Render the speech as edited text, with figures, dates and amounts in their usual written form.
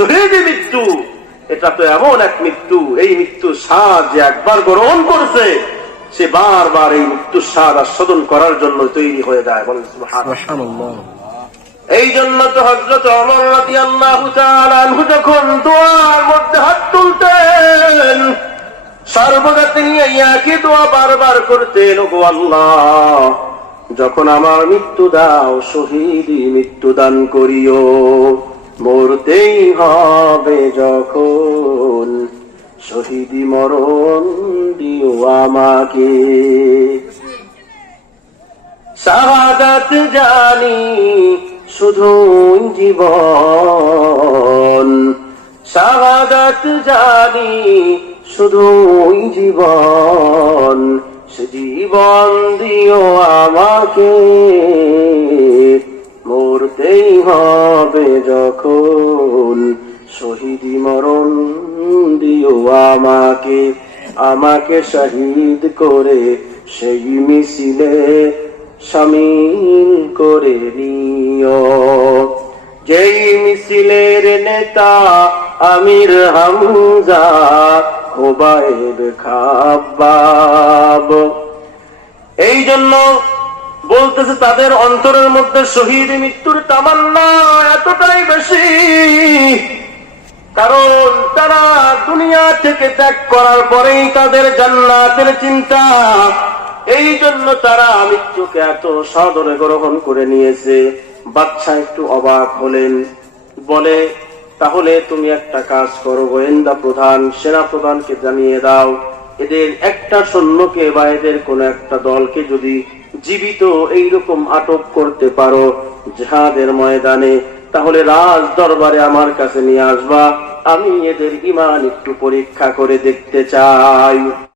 শহীদ মৃত্যু, এটা তো এমন এক মৃত্যু, এই মৃত্যুর স্বাদ যে একবার গ্রহণ করছে সে বারবার এই মৃত্যুর স্বাদ আস্বাদন করার জন্য তৈরি হয়ে যায়। বলেন সুবহানাল্লাহ। এই জন্য তো হযরত ওমর রাদিয়াল্লাহু তাআলা আনহু যখন দোয়ার মধ্যে হাত তুলতেন সর্বদা তিনি একই দোয়া বারবার করতেন, ওগো আল্লাহ যখন আমার মৃত্যু দাও শহীদি মৃত্যু দান করিও, মরতেই হবে যখন শহীদি মরণ দিও আমাকে। শাহাদাত জানি শুধু জীবন, শাহাদাত জানি শুধু জীবন, সে জীবন দিও আমাকে, মরতেই হবে যখন শহীদি মরণ দিও আমাকে। আমাকে শহীদ করে সেই মিছিলে শামিল করে নিও, যেই মিছিলের নেতা আমির হামজা ওবায়েদ খাব্বাব। এই জন্য বলতেছে তাদের অন্তরের মধ্যে শহীদ মৃত্যুর তামান্না এতটাই বেশি, কারণ তারা দুনিয়া থেকে ত্যাগ করার পরেই তাদের জান্নাতের চিন্তা। এই জন্য তারা মৃত্যুকে এত সাদরে গ্রহণ করে নিয়েছে। বাদশা একটু অবাক হলেন, বলে তাহলে তুমি একটা কাজ করো, গোয়েন্দা প্রধান সেনা প্রধানকে জানিয়ে দাও এদের একটা সৈন্যকে বা এদের কোন একটা দলকে যদি জীবিত এইরকম আটক করতে পারো জিহাদের ময়দানে, তাহলে রাজ দরবারে আমার কাছে নিয়ে আসবা, আমি এদের ঈমান একটু পরীক্ষা করে দেখতে চাই।